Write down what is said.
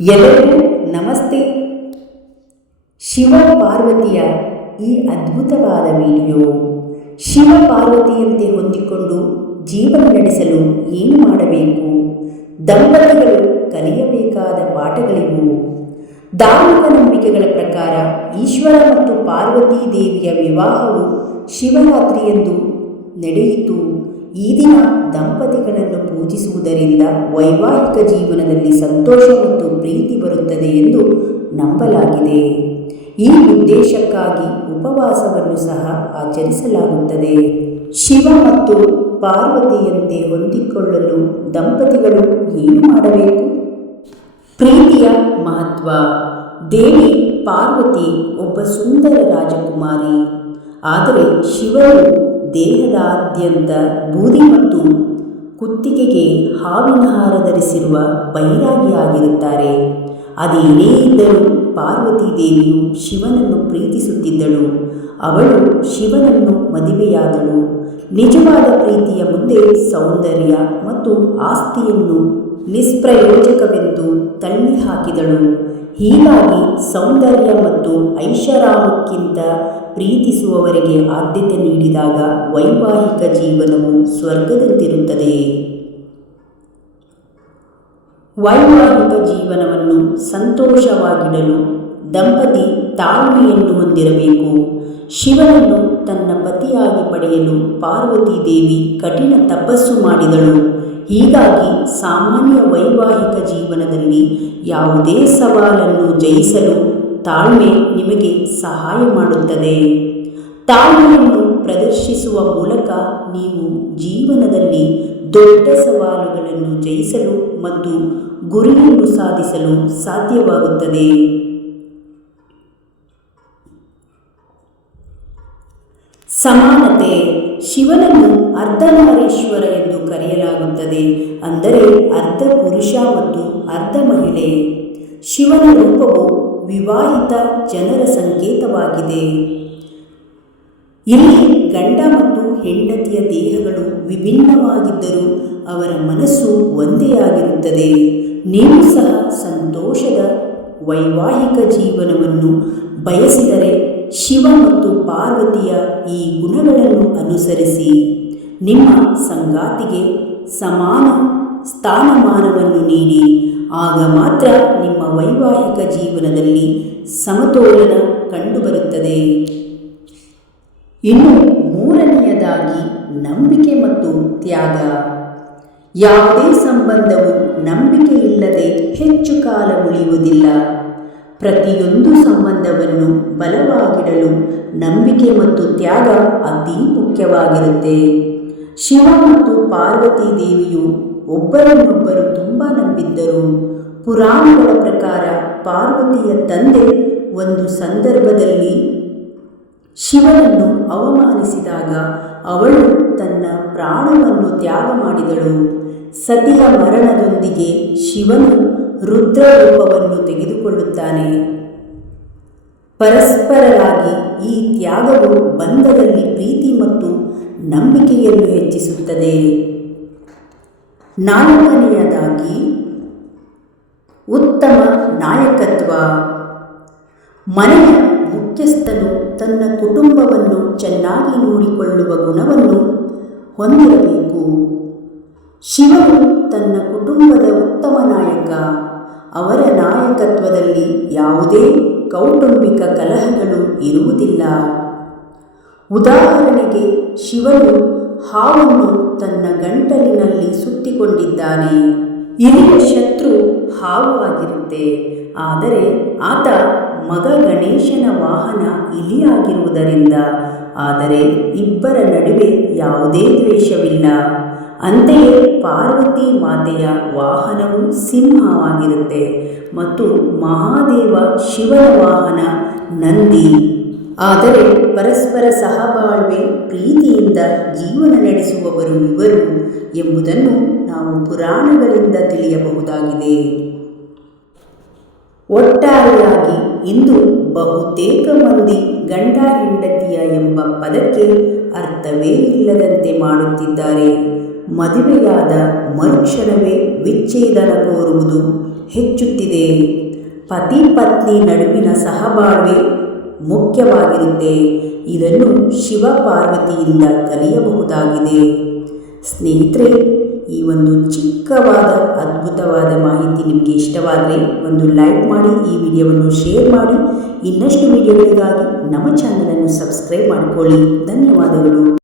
ಎಲ್ಲರಿಗೂ ನಮಸ್ತೆ. ಶಿವ ಪಾರ್ವತಿಯ ಈ ಅದ್ಭುತವಾದ ವಿಡಿಯೋ ಶಿವ ಪಾರ್ವತಿಯಂತೆ ಹೊಂದಿಕೊಂಡು ಜೀವನ ನಡೆಸಲು ಏನು ಮಾಡಬೇಕು? ದಂಪತಿಗಳು ಕಲಿಯಬೇಕಾದ ಪಾಠಗಳಿವು. ಧಾರ್ಮಿಕ ನಂಬಿಕೆಗಳ ಪ್ರಕಾರ ಈಶ್ವರ ಮತ್ತು ಪಾರ್ವತಿ ದೇವಿಯ ವಿವಾಹವು ಶಿವರಾತ್ರಿಯಂದು ನಡೆಯಿತು. ಈ ದಿನ ದಂಪತಿಗಳನ್ನು ಪೂಜಿಸುವುದರಿಂದ ವೈವಾಹಿಕ ಜೀವನದಲ್ಲಿ ಸಂತೋಷ ಮತ್ತು ಪ್ರೀತಿ ಬರುತ್ತದೆ ಎಂದು ನಂಬಲಾಗಿದೆ. ಈ ಉದ್ದೇಶಕ್ಕಾಗಿ ಉಪವಾಸವನ್ನು ಸಹ ಆಚರಿಸಲಾಗುತ್ತದೆ. ಶಿವ ಮತ್ತು ಪಾರ್ವತಿಯಂತೆ ಹೊಂದಿಕೊಳ್ಳಲು ದಂಪತಿಗಳು ಏನು ಮಾಡಬೇಕು? ಪ್ರೀತಿಯ ಮಹತ್ವ. ದೇವಿ, ಪಾರ್ವತಿ ಒಬ್ಬ ಸುಂದರ ರಾಜಕುಮಾರಿ. ಆದರೆ ಶಿವರು ದೇಹದಾದ್ಯಂತ ಬೂದಿ ಮತ್ತು ಕುತ್ತಿಗೆಗೆ ಹಾವಿನ ಹಾರ ಧರಿಸಿರುವ ಬೈರಾಗಿಯಾಗಿರುತ್ತಾರೆ ಅದೇನೇ ಇದ್ದರೂ ಪಾರ್ವತಿ ದೇವಿಯು ಶಿವನನ್ನು ಪ್ರೀತಿಸುತ್ತಿದ್ದಳು. ಅವಳು ಶಿವನನ್ನು ಮದುವೆಯಾದಳು. ನಿಜವಾದ ಪ್ರೀತಿಯ ಮುಂದೆ ಸೌಂದರ್ಯ ಮತ್ತು ಆಸ್ತಿಯನ್ನು ನಿಷ್ಪ್ರಯೋಜಕವೆಂದು ತಳ್ಳಿ ಹಾಕಿದಳು ಹೀಗಾಗಿ ಸೌಂದರ್ಯ ಮತ್ತು ಐಷಾರಾಮಕ್ಕಿಂತ ಪ್ರೀತಿಸುವವರಿಗೆ ಆದ್ಯತೆ ನೀಡಿದಾಗ ವೈವಾಹಿಕ ಜೀವನವು ಸ್ವರ್ಗದಂತಿರುತ್ತದೆ. ವೈವಾಹಿಕ ಜೀವನವನ್ನು ಸಂತೋಷವಾಗಿಡಲು ದಂಪತಿ ತಾಳ್ಮೆಯನ್ನು ಹೊಂದಿರಬೇಕು. ಶಿವನನ್ನು ತನ್ನ ಪತಿಯಾಗಿ ಪಡೆಯಲು ಪಾರ್ವತಿ ದೇವಿ ಕಠಿಣ ತಪಸ್ಸು ಮಾಡಿದಳು. ಹೀಗಾಗಿ ಸಾಮಾನ್ಯ ವೈವಾಹಿಕ ಜೀವನದಲ್ಲಿ ಯಾವುದೇ ಸವಾಲನ್ನು ಜಯಿಸಲು ತಾಳ್ಮೆ ನಿಮಗೆ ಸಹಾಯ ಮಾಡುತ್ತದೆ. ತಾಳ್ಮೆಯನ್ನು ಪ್ರದರ್ಶಿಸುವ ಮೂಲಕ ನೀವು ಜೀವನದಲ್ಲಿ ದೊಡ್ಡ ಸವಾಲುಗಳನ್ನು ಜಯಿಸಲು ಮತ್ತು ಗುರಿಯನ್ನು ಸಾಧಿಸಲು ಸಾಧ್ಯವಾಗುತ್ತದೆ. ಸಮಾನತೆ. ಶಿವನನ್ನು ಅರ್ಧನಾರೀಶ್ವರ ಎಂದು ಕರೆಯಲಾಗುತ್ತದೆ. ಅಂದರೆ ಅರ್ಧ ಪುರುಷ ಮತ್ತು ಅರ್ಧ ಮಹಿಳೆ. ಶಿವನ ರೂಪವು ವಿವಾಹಿತ ಜನರ ಸಂಕೇತವಾಗಿದೆ. ಇಲ್ಲಿ ಗಂಡ ಮತ್ತು ಹೆಂಡತಿಯ ದೇಹಗಳು ವಿಭಿನ್ನವಾಗಿದ್ದರೂ ಅವರ ಮನಸ್ಸು ಒಂದೇ ಆಗಿರುತ್ತದೆ. ನೀವು ಸಹ ಸಂತೋಷದ ವೈವಾಹಿಕ ಜೀವನವನ್ನು ಬಯಸಿದರೆ ಶಿವ ಮತ್ತು ಪಾರ್ವತಿಯ ಈ ಗುಣಗಳನ್ನು ಅನುಸರಿಸಿ ನಿಮ್ಮ ಸಂಗಾತಿಗೆ ಸಮಾನ ಸ್ಥಾನಮಾನವನ್ನು ನೀಡಿ. ಆಗ ಮಾತ್ರ ನಿಮ್ಮ ವೈವಾಹಿಕ ಜೀವನದಲ್ಲಿ ಸಮತೋಲನ ಕಂಡುಬರುತ್ತದೆ. ಇನ್ನು ಮೂರನೆಯದಾಗಿ ನಂಬಿಕೆ ಮತ್ತು ತ್ಯಾಗ. ಯಾವುದೇ ಸಂಬಂಧವು ನಂಬಿಕೆ ಇಲ್ಲದೆ ಹೆಚ್ಚು ಕಾಲ ಉಳಿಯುವುದಿಲ್ಲ. ಪ್ರತಿಯೊಂದು ಸಂಬಂಧವನ್ನು ಬಲವಾಗಿಡಲು ನಂಬಿಕೆ ಮತ್ತು ತ್ಯಾಗ ಅತಿ ಮುಖ್ಯವಾಗಿರುತ್ತೆ. ಶಿವ ಮತ್ತು ಪಾರ್ವತಿ ದೇವಿಯು ಒಬ್ಬರನ್ನೊಬ್ಬರು ತುಂಬ ನಂಬಿದ್ದರು. ಪುರಾಣಗಳ ಪ್ರಕಾರ ಪಾರ್ವತಿಯ ತಂದೆ ಒಂದು ಸಂದರ್ಭದಲ್ಲಿ ಶಿವನನ್ನು ಅವಮಾನಿಸಿದಾಗ ಅವಳು ತನ್ನ ಪ್ರಾಣವನ್ನು ತ್ಯಾಗ ಮಾಡಿದಳು. ಸತಿಯ ಮರಣದೊಂದಿಗೆ ಶಿವನು ರುದ್ರ ರೂಪವನ್ನು ತೆಗೆದುಕೊಳ್ಳುತ್ತಾನೆ. ಪರಸ್ಪರರಾಗಿ ಈ ತ್ಯಾಗವು ಬಂಧದಲ್ಲಿ ಪ್ರೀತಿ ಮತ್ತು ನಂಬಿಕೆಯನ್ನು ಹೆಚ್ಚಿಸುತ್ತದೆ. ನಾಲ್ಕನೆಯದಾಗಿ, ಉತ್ತಮ ನಾಯಕತ್ವ. ಮನೆಯ ಮುಖ್ಯಸ್ಥನು ತನ್ನ ಕುಟುಂಬವನ್ನು ಚೆನ್ನಾಗಿ ನೋಡಿಕೊಳ್ಳುವ ಗುಣವನ್ನು ಹೊಂದಿರಬೇಕು. ಶಿವನು ತನ್ನ ಕುಟುಂಬದ ಉತ್ತಮ ನಾಯಕ. ಅವರ ನಾಯಕತ್ವದಲ್ಲಿ ಯಾವುದೇ ಕೌಟುಂಬಿಕ ಕಲಹಗಳು ಇರುವುದಿಲ್ಲ. ಉದಾಹರಣೆಗೆ, ಶಿವನು ಹಾವನ್ನು ತನ್ನ ಗಂಟಲಿನಲ್ಲಿ ಸುತ್ತಿಕೊಂಡಿದ್ದಾನೆ. ಇಲ್ಲಿಯ ಶತ್ರು ಹಾವು ಆಗಿರುತ್ತೆ ಆದರೆ ಆತ ಮಗ ಗಣೇಶನ ವಾಹನ ಇಲಿಯಾಗಿರುವುದರಿಂದ, ಆದರೆ ಇಬ್ಬರ ನಡುವೆ ಯಾವುದೇ ದ್ವೇಷವಿಲ್ಲ. ಅಂತೆಯೇ ಪಾರ್ವತಿ ಮಾತೆಯ ವಾಹನವು ಸಿಂಹವಾಗಿರುತ್ತೆ ಮತ್ತು ಮಹಾದೇವ ಶಿವನ ವಾಹನ ನಂದಿ. ಆದರೆ ಪರಸ್ಪರ ಸಹಬಾಳ್ವೆ ಪ್ರೀತಿಯಿಂದ ಜೀವನ ನಡೆಸುವವರು ಇವರು ಎಂಬುದನ್ನು ನಾವು ಪುರಾಣಗಳಿಂದ ತಿಳಿಯಬಹುದಾಗಿದೆ. ಒಟ್ಟಾರೆಯಾಗಿ ಇಂದು ಬಹುತೇಕ ಮಂದಿ ಗಂಡ ಹೆಂಡತಿಯ ಎಂಬ ಪದಕ್ಕೆ ಅರ್ಥವೇ ಇಲ್ಲದಂತೆ ಮಾಡುತ್ತಿದ್ದಾರೆ. ಮದುವೆಯಾದ ಮರುಕ್ಷಣವೇ ವಿಚ್ಛೇದನ ಕೋರುವುದು ಹೆಚ್ಚುತ್ತಿದೆ. ಪತಿ ಪತ್ನಿ ನಡುವಿನ ಸಹಬಾಳ್ವೆ ಮುಖ್ಯವಾಗಿರುತ್ತೆ. ಇದನ್ನು ಶಿವ ಪಾರ್ವತಿಯಿಂದ ಕಲಿಯಬಹುದಾಗಿದೆ. ಸ್ನೇಹಿತರೆ, ಈ ಒಂದು ಚಿಕ್ಕವಾದ, ಅದ್ಭುತವಾದ ಮಾಹಿತಿ ನಿಮಗೆ ಇಷ್ಟವಾದರೆ ಒಂದು ಲೈಕ್ ಮಾಡಿ, ಈ ವಿಡಿಯೋವನ್ನು ಶೇರ್ ಮಾಡಿ. ಇನ್ನಷ್ಟು ವಿಡಿಯೋಗಳಿಗಾಗಿ ನಮ್ಮ ಚಾನಲನ್ನು ಸಬ್ಸ್ಕ್ರೈಬ್ ಮಾಡಿಕೊಳ್ಳಿ. ಧನ್ಯವಾದಗಳು.